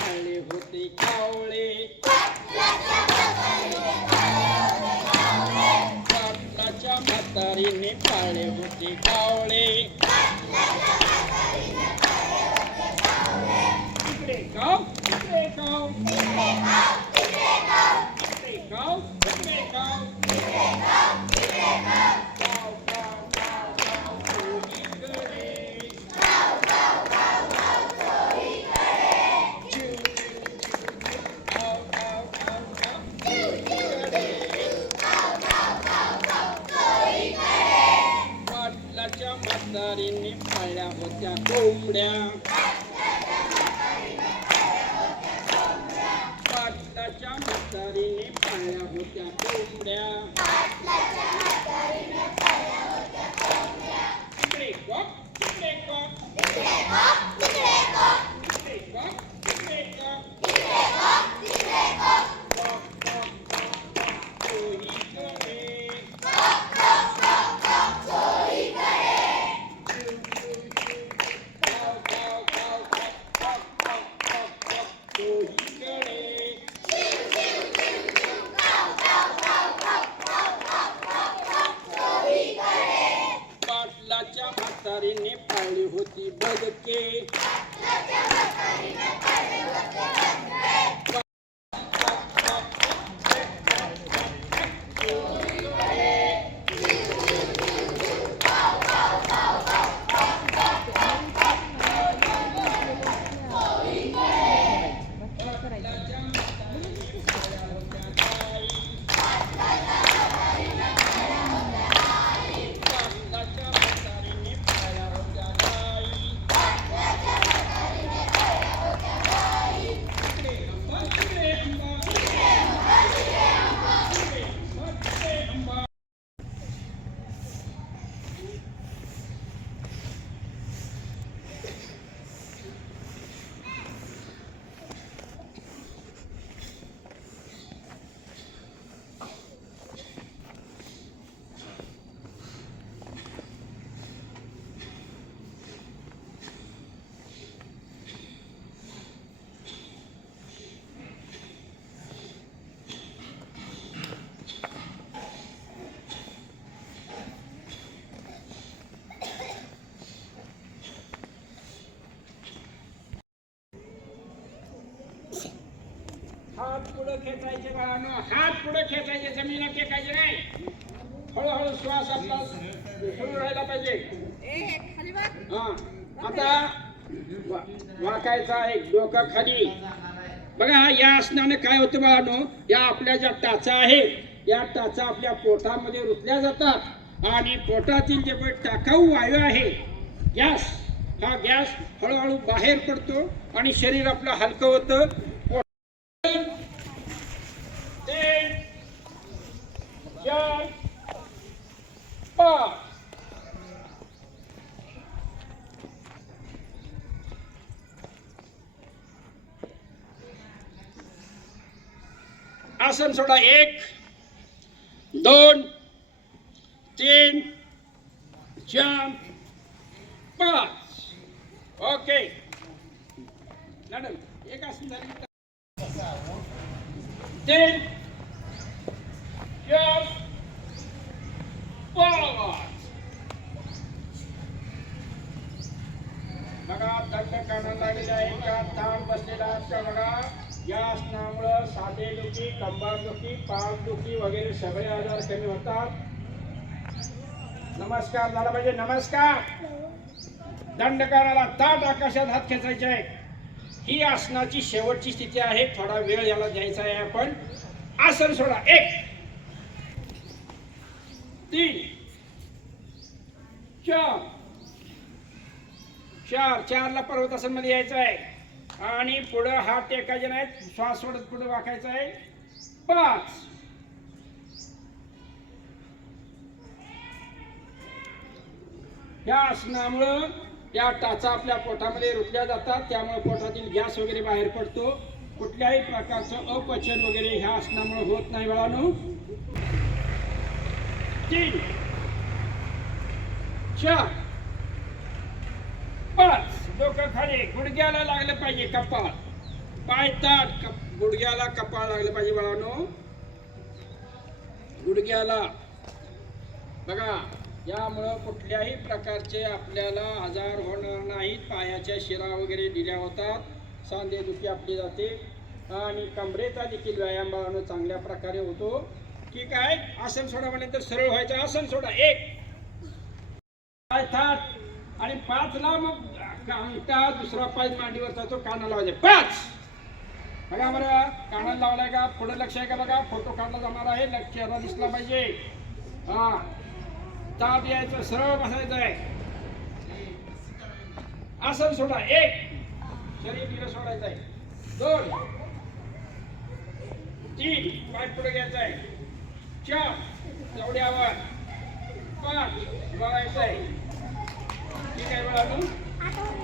म्हातारीने पाळले होते कावळे. पाटलाच्या म्हातारीने पाळले होते कावळे. म्हातारीने पाळल्या होत्या. कोंबड्या. पाटलाच्या म्हातारीने पाळल्या होत्या. कोंबड्या. इकडे कॉक तिकडे कॉक इकडे कॉक पाळली होती बदके पाटलाच्या म्हातारीने पाळल्या होत्या गाई इकडे अंबा, तिकडे अंबा. इकडे अंबा, तिकडे अंबा. हात पुढे खेचायचे बाळांनो हात पुढे खेचायचे जमिनीला टेकायचे नाही. हळूहळू श्वास आपला सुरू राहायला पाहिजे. हा आता वाकायचा आहे डोकं खाली. बघा या आसनाने काय होतं बाळांनो? या आपल्या ज्या टाचा आहेत या टाचा आपल्या पोटामध्ये रुतल्या जातात. आणि पोटातील जे पण टाकाऊ वायू आहे गॅस हा गॅस हळूहळू बाहेर पडतो आणि शरीर आपलं हलकं होतं तीन चार पाच आसन सोडा एक दोन तीन चार पाच ओके मॅडम एक आसन झाली तीन चार पाच बघा दंड कानाला लागलेला आहे का ताण बसलेला असतो बघा या आसनामुळं साधे दुखी कंबर दुखी दुखी वगैरे सगळे आजार कमी होतात नमस्कार झाला पाहिजे नमस्कार दंडकाराला ताट आकाशात हात खेचायचे आहे ही आसनाची शेवटची स्थिती आहे. थोडा वेळ याला द्यायचा आहे आपण. आसन सोडा. एक. तीन चार. चार चारला पर्वतासनमध्ये यायचं आहे. आणि पुढं हात टेकायचे नाहीत श्वास सोडत पुढे वाकायचं आहे. पाच. या आसनामुळं या टाचा आपल्या पोटामध्ये रुतल्या जातात. त्यामुळे पोटातील गॅस वगैरे बाहेर पडतो. कुठल्याही प्रकारचं अपचन वगैरे ह्या आसनामुळे होत नाही बाळांनो. तीन चार पाच. डोकं खाली गुडघ्याला लागलं पाहिजे कपाळ. पाय ताट कप- गुडघ्याला कपाळ लागलं पाहिजे बाळांनो. गुडघ्याला. बघा यामुळं कुठल्याही प्रकारचे आपल्याला आजार होणार नाहीत. पायाच्या शिरा वगैरे दिल्या होतात. सांधेदुखी आपली जाते. आणि कमरेचा देखील व्यायाम बाळानं चांगल्या प्रकारे होतो. ठीक आहे. आसन सोडा म्हणल्यानंतर सरळ व्हायचं. आसन सोडा. एक. पाय थाट. आणि पाचला मग अंगठा दुसरा पाय मांडीवर तो कानाला लावायचे पाच. बघा बरं. कानाला लावलाय का? पुढे लक्ष आहे का बघा? फोटो काढला जाणार आहे. लक्षाला दिसला पाहिजे. हा. ताप यायचं. सरळ बसायचं आहे. आसन सोडा. एक. शरीर दिलं सोडायचं आहे. दोन. तीन. पाय पुढे घ्यायचं आहे. चार तेवढ्यावर पाच बघायचं आहे ठीक आहे बघा